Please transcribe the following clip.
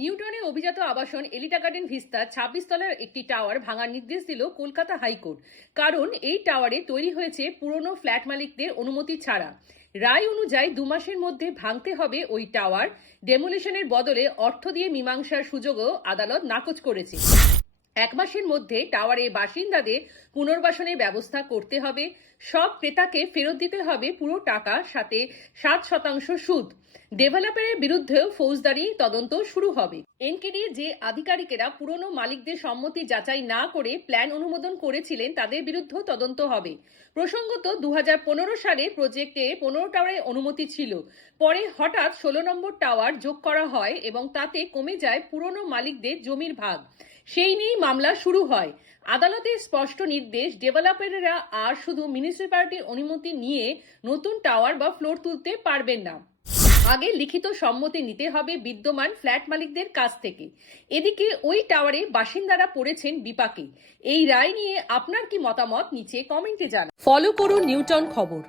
নিউটনে অভিজাত আবাসন এলিটা গার্ডেন ভিস্তা ছাব্বিশ তলার একটি টাওয়ার ভাঙার নির্দেশ দিল কলকাতা হাইকোর্ট। কারণ এই টাওয়ারে তৈরি হয়েছে পুরনো ফ্ল্যাট মালিকদের অনুমতি ছাড়া। রায় অনুযায়ী দু মাসের মধ্যে ভাঙতে হবে ওই টাওয়ার। ডেমোলিশনের বদলে অর্থ দিয়ে মীমাংসার সুযোগও আদালত নাকচ করেছে। এক মাসের মধ্যে টাওয়ারের বাসিন্দাদের পুনর্বাসনের ব্যবস্থা করতে হবে। সব ক্রেতাকে ফেরত দিতে হবে পুরো টাকা, সাথে সাত শতাংশ সুদ। ডেভেলপারের বিরুদ্ধেও ফৌজদারি তদন্ত শুরু হবে। এনকেডি যে আধিকারিকেরা পুরনো মালিকদের সম্মতি যাচাই না করে প্ল্যান অনুমোদন করেছিলেন, তাদের বিরুদ্ধেও তদন্ত হবে। প্রসঙ্গত দু হাজার পনেরো সালে প্রজেক্টে পনেরো টাওয়ারের অনুমতি ছিল। পরে হঠাৎ ষোলো নম্বর টাওয়ার যোগ করা হয় এবং তাতে কমে যায় পুরনো মালিকদের জমির ভাগ। সেই নিয়েই মামলা শুরু হয়। আদালতের স্পষ্ট নির্দেশ, ডেভেলপাররা আর শুধু মিউনিসিপ্যালিটির অনুমতি নিয়ে নতুন টাওয়ার বা ফ্লোর তুলতে পারবেন না। আগে লিখিত সম্মতি নিতে হবে বিদ্যমান ফ্ল্যাট মালিকদের কাছ থেকে। এদিকে ওই টাওয়ারে বাসিন্দারা পড়েছেন বিপাকে। এই রায় নিয়ে আপনার কি মতামত? নিচে কমেন্টে জানান। ফলো করুন নিউটন খবর।